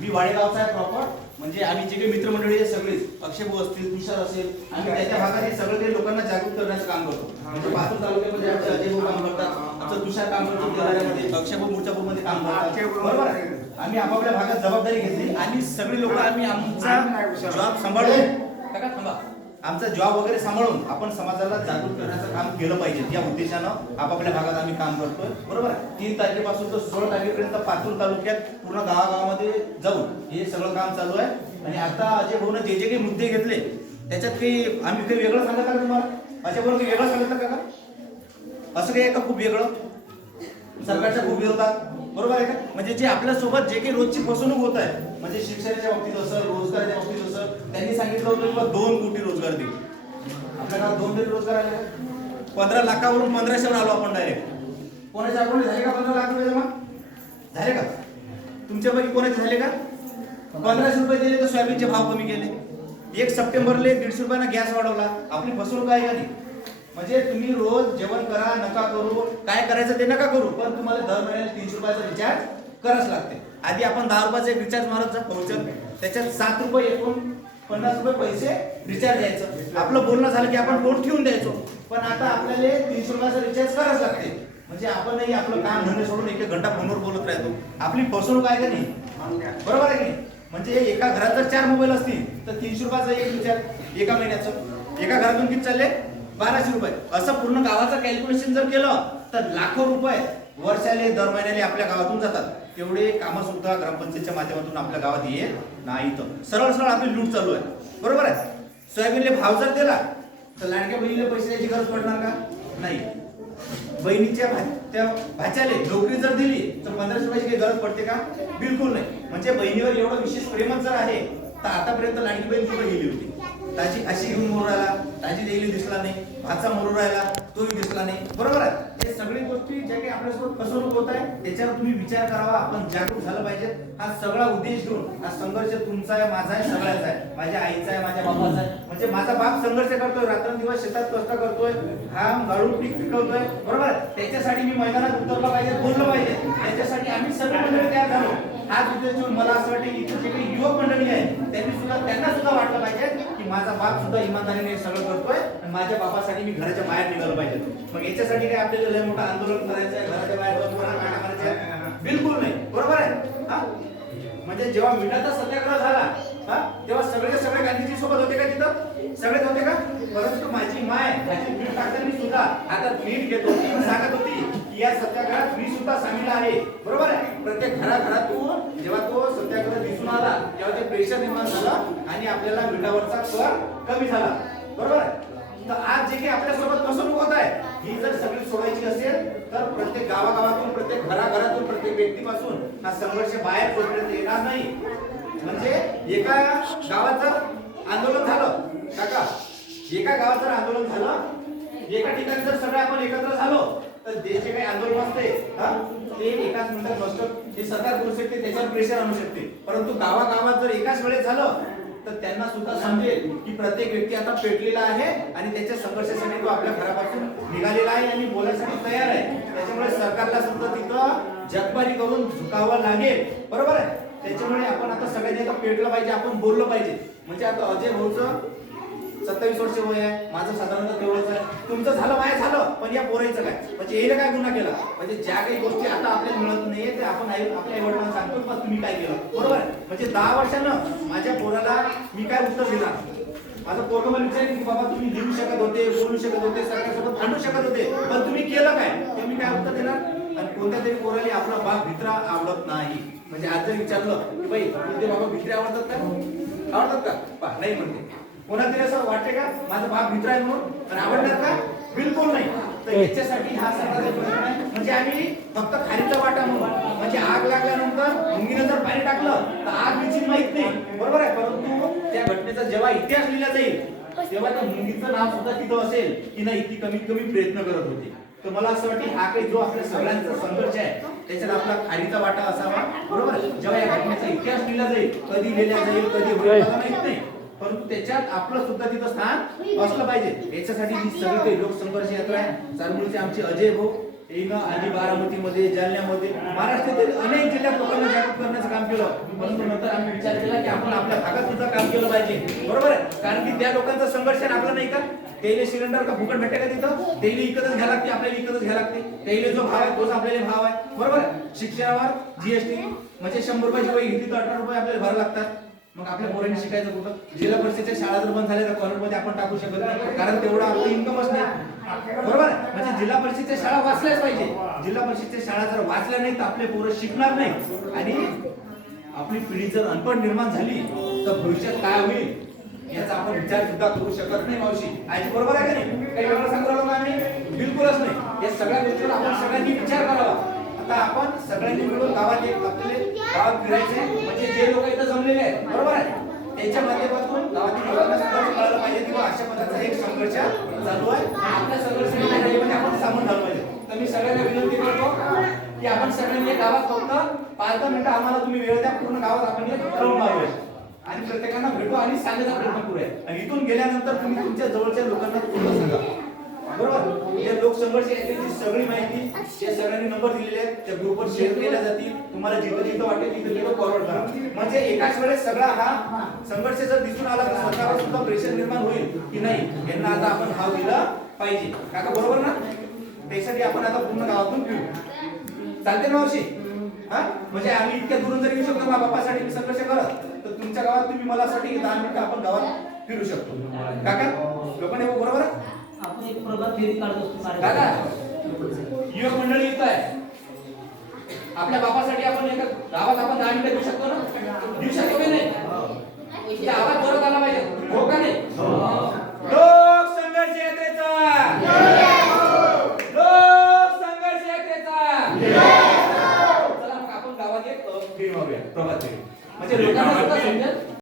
मी वाडेगावचा आहे प्रॉपर म्हणजे आम्ही जे काही मित्रमंडळी आहे सगळेच अक्षय भाऊ असतील तुषार असेल आम्ही त्याच्या भागात हे सगळं काही लोकांना जागृत करण्याचं काम करतो. म्हणजे पातूर तालुक्यामध्ये आमचे अजय भाऊ काम करतात आमचं तुषार काम करतो तेलाऱ्यामध्ये अक्षय भाऊ मुर्चापूरमध्ये काम करतात. बरोबर? आम्ही आपापल्या भागात जबाबदारी घेतली आणि सगळे लोक आम्ही आमचा जॉब सांभाळून काका थांबा. आमचा जॉब वगैरे सांभाळून आपण समाजाला जागृत करण्याचं काम केलं पाहिजे. या उद्देशानं आपापल्या भागात आम्ही काम करतोय. बरोबर आहे? तीन तारखेपासून तर सोळा तारखेपर्यंत पाचूर तालुक्यात पूर्ण गावागावामध्ये जाऊन हे सगळं काम चालू आहे. आणि आता अजय भाऊनं जे जे काही मुद्दे घेतले त्याच्यात काही आम्ही काही वेगळं सांगत का तुम्हाला? अजय भाऊ काही वेगळं सांगितलं का का? असं काही आहे का खूप वेगळं? सरकारच्या खूप विरोधात? बरोबर आहे का? म्हणजे जे आपल्यासोबत जे काही रोजची फसवणूक होत आहे म्हणजे शिक्षणाच्या बाबतीत असं रोजगाराच्या बाबतीत असं त्यांनी सांगितलं होतं की दोन कोटी रोजगार देऊ. आपल्या गावात दोन कोटी रोजगार आले पंधरा लाखावरून पंधराशेवर आलो आपण डायरेक्ट कोणाच्या अकाउंट झाले का पंधरा लाख रुपये जमा? झाले का? तुमच्यापैकी कोणाचे झाले का? पंधराशे रुपये दिले तर सोयाबीनचे भाव कमी केले. एक सप्टेंबरले दीडशे रुपयानं गॅस वाढवला. आपली फसवणूक आहे का नाही? म्हणजे तुम्ही रोज जेवण करा नका करू. काय करायचं ते नका करू पण तुम्हाला दर महिन्याला तीनशे रुपयाचा रिचार्ज करावंच लागते. आधी आपण दहा रुपयाचा एक रिचार्ज मारत जा पोहोचत त्याच्यात सात रुपये एकूण पन्नास रुपये पैसे रिचार्ज द्यायचं. आपलं बोलणं झालं की आपण फोन ठेवून द्यायचो. पण आता आपल्याला तीनशे रुपयाचा रिचार्ज करावंच लागते. म्हणजे आपणही आपलं काम धंदे सोडून एक एक घंटा फोनवर बोलत राहतो. आपली फसवणूक आहे का नाही? बरोबर आहे की नाही? म्हणजे एका घरात जर चार मोबाईल असतील तर तीनशे रुपयाचा एक रिचार्ज एका महिन्याचं. एका घरातून किती चालले? बाराशे रुपये. असं पूर्ण गावाचं कॅल्क्युलेशन जर केलं तर लाखो रुपये वर्षाले दर महिन्याले आपल्या गावातून जातात. तेवढे कामं सुद्धा ग्रामपंचायतच्या माध्यमातून आपल्या गावात येत नाही तर सरळ सरळ आपली लूट चालू आहे. बरोबर आहे? सोयाबीनले भाव जर दिला तर लाडक्या बहिणीला पैसे द्यायची गरज पडणार का? नाही. बहिणीच्या भा- त्या भाच्याले नोकरी जर दिली तर पंधराशे रुपयाची काही गरज पडते का? बिलकुल नाही. म्हणजे बहिणीवर एवढं विशेष प्रेमच जर आहे तर आतापर्यंत लाडकी बहीण कुठे गेली होती? ताजी अशी घेऊन मोरू राहिला ताजी देईल दिसला नाही भाचा मोरू राहिला तोही दिसला नाही. बरोबर आहे? हे सगळी गोष्टी ज्या काही आपल्यासोबत फसवणूक होत आहे त्याच्यावर तुम्ही विचार करावा आपण जागरूक झालं पाहिजे. हा सगळा उद्देश घेऊन हा संघर्ष तुमचा आहे माझा आहे सगळ्याचा आहे. माझ्या आईचा आहे माझ्या बाबाचा आहे. म्हणजे माझा बाप संघर्ष करतोय रात्रंदिवस शेतात कष्ट करतोय घाम गाळून पीक पिकवतोय. बरोबर त्याच्यासाठी मी मैदानात उतरलं पाहिजे बोललं पाहिजे. त्याच्यासाठी आम्ही सगळे मंडळी तयार झालो. हाच उद्देश मला असं वाटतं की इथे जे काही युवक मंडळी आहे त्यांनी सुद्धा त्यांना सुद्धा वाटलं पाहिजे की माझा बाप सुद्धा इमानदारीने सगळं करतोय आणि माझ्या बापासाठी मी घराच्या बाहेर निघालं पाहिजे. मग याच्यासाठी काय आपल्याला लय मोठं आंदोलन करायचं आहे घराच्या बाहेर बसून बिलकुल नाही. बरोबर आहे? हा? म्हणजे जेव्हा मिठाचा सत्याग्रह झाला हा? तेव्हा सगळे सगळे गांधीजी सोबत होते का तिथं? सगळेच होते का? परंतु माझी माय माझी मीठ टाकताना सुद्धा आता मीठ घेत होती सांगत होती की या सत्याग्रहात मी सुद्धा सामील आहे. बरोबर आहे? प्रत्येक घराघरातून जेव्हा तो सत्याग्रह दिसून आला तेव्हा ते प्रेशर निर्माण झालं आणि आपल्याला मिठावरचा कर कमी झाला. बरोबर? आहे तर आज जे काही आपल्यासोबत फसवणूक होत आहे ही जर सगळी सोडायची असेल तर प्रत्येक गावागावातून प्रत्येक घराघरातून प्रत्येक व्यक्तीपासून हा संघर्ष बाहेर जोपर्यंत येणार नाही. म्हणजे एका गावात जर आंदोलन झालं. काका एका गावात जर आंदोलन झालं एका ठिकाणी जर सगळे आपण एकत्र झालो तर देश जे काही आंदोलन असते हा, ते एकाच मिनिटात नसतं हे सरकार करू शकते त्याच्यावर प्रेशर आणू शकते. परंतु गावागावात जर एकाच वेळेस झालं तर त्यांना सुद्धा समजेल की प्रत्येक व्यक्ती आता पेटलेला आहे आणि त्याच्या संघर्षासाठी तो आपल्या घरापासून निघालेला आहे आणि बोलायसाठी तयार आहे. त्याच्यामुळे सरकारला सुद्धा तिथं जगबारी करून झुकावं लागेल. बरोबर आहे? त्याच्यामुळे आपण आता सगळ्यांनी आता पेटलं पाहिजे आपण बोललं पाहिजे. म्हणजे आता अजय भाऊचं सत्तावीस वर्ष वय आहे. माझं साधारणतः तेवढंच आहे. तुमचं झालं माय झालं. पण या पोरायचं काय? म्हणजे येईल काय गुन्हा केला? म्हणजे ज्या काही गोष्टी आता आपल्याला मिळत नाहीये ते आपण आई आपल्या वडिलांना सांगतो पण तुम्ही काय केलं? बरोबर म्हणजे दहा वर्षानं माझ्या पोराला मी काय उत्तर दिला माझं पोरग मला विचारेल की बाबा तुम्ही लिहू शकत होते बोलू शकत होते सरकारसोबत भांडू शकत होते. पण तुम्ही केलं काय? ते मी काय उत्तर देणार? आणि कोणत्या तरी पोराला आपला बाप भित्रा आवडत नाही. म्हणजे आज जर विचारलं की बाई तुझे बाबा भित्रे आवडतात का? आवडतात का? नाही म्हणते. कोणाला तरी असं वाटते का? माझा बाप मित्र आहे म्हणून. पण आवडणार का? बिलकुल नाही. तर याच्यासाठी हा सरकारचा प्रश्न आहे म्हणजे आम्ही फक्त खारीचा वाटा म्हणून. म्हणजे आग लागल्यानंतर मुंगीनं जर पाणी टाकलं तर आग विचित माहीत नाही. बरोबर आहे? परंतु त्या घटनेचा जेव्हा इतिहास लिहिला जाईल तेव्हा त्या मुंगीचं नाव सुद्धा तिथं असेल की नाही ती कमीत कमी प्रयत्न करत होती. तर मला असं वाटतं हा काही जो आपल्या सगळ्यांचा संघर्ष आहे त्याच्यात आपला खारीचा वाटा असावा. बरोबर? जेव्हा या घटनेचा इतिहास लिहिला जाईल कधी लिहिला जाईल कधी होईल मला माहीत नाही. परंतु त्याच्यात आपलं सुद्धा तिथं स्थान असलं पाहिजे. याच्यासाठी ही सगळी काही लोकसंघर्ष यात्रा आहे. चारमुळीचे आमचे अजय भाऊ येणं आणि बारामतीमध्ये जालन्यामध्ये महाराष्ट्रातील अनेक जिल्ह्यात लोकांना जागृत करण्याचं काम केलं. परंतु नंतर आम्ही विचार केला की आपण आपल्या भागात सुद्धा काम केलं पाहिजे. बरोबर आहे? कारण की त्या लोकांचा संघर्ष आपला नाही का? तेले सिलेंडर का फुकट भेटते का तिथं? तेले विकतच घ्यायला लागते आपल्याला विकतच घ्यायला लागते. तेले जो भाव आहे तोच आपल्याला भाव आहे. बरोबर आहे? शिक्षणावर जीएसटी म्हणजे शंभर रुपयाची वही घेतली तर अठरा रुपये आपल्याला भरावे लागतात. मग आपल्या पोरांनी शिकायचं कुठं? जिल्हा परिषदेच्या शाळा जर बंद झाल्या तर कॉलेजमध्ये आपण टाकू शकत नाही. कारण तेवढा आपलं इन्कमच नाही बरोबर आहे? म्हणजे जिल्हा परिषदच्या शाळा वाचल्याच पाहिजे. जिल्हा परिषदच्या शाळा जर वाचल्या नाही तर आपले पोरं शिकणार नाही. आणि आपली पिढी जर अनपढ निर्माण झाली तर भविष्यात काय होईल याचा आपण विचार सुद्धा करू शकत नाही मावशी. आजी बरोबर आहे का नाही? काही वेगळं सांगू लागलो आम्ही? बिलकुलच नाही. या सगळ्या गोष्टीवर आपण सगळ्यांनी विचार करावा. आता आपण सगळ्यांनी मिळून गावात एक आपले गावात फिरायचे म्हणजे जे लोक इथं जमलेले आहेत बरोबर आहे? त्यांच्या माध्यमातून गावातील लोकांना सुद्धा कळायला पाहिजे किंवा अशा पदाचा एक संघर्ष चालू आहे. आपल्या संघर्षाने म्हणजे आपण सामोरं झालं पाहिजे. तर मी सगळ्यांना विनंती करतो की आपण सगळ्यांनी गावात फक्त पाच दहा मिनिटं आम्हाला तुम्ही वेळ द्या पूर्ण गावात आपण एक राऊंड मारूया. आणि प्रत्येकांना भेटू आणि सांगायचा प्रयत्न करूया आणि इथून गेल्यानंतर तुम्ही तुमच्या जवळच्या लोकांना पूर्ण सांगा. बरोबर? या लोकसंघर्ष यात्रेची सगळी माहिती या सगळ्यांनी नंबर दिलेले आहेत. त्या ग्रुपवर शेअर केल्या जातील. तुम्हाला जिथं जिथं वाटेल तिथं तिथं फॉरवर्ड करा. म्हणजे एकाच वेळेस सगळा हा संघर्ष जर दिसून आला तर सरकारवर सुद्धा प्रेशर निर्माण होईल की नाही? यांना आता आपण भाव दिला पाहिजे. काका बरोबर ना? त्यासाठी आपण आता पूर्ण गावातून फिरू. चालते ना मावशी? हा? म्हणजे आम्ही इतक्या दुरून जर येऊ शकतो बापासाठी मी संघर्ष करत तर तुमच्या गावात तुम्ही मला साठी दहा मिनिटं आपण गावात फिरू शकतो. काका लोकांनी बरोबर आहे? आपण एक प्रभात फेरी काढत असतो दादा कार्यक्रम युवक मंडळी येत आहे. आपल्या बापासाठी आपण एका गावात आपण दहा मिनिटं देऊ शकतो ना? देऊ शकतो की नाही? आवाज जोरात आला पाहिजे. हो का नाही?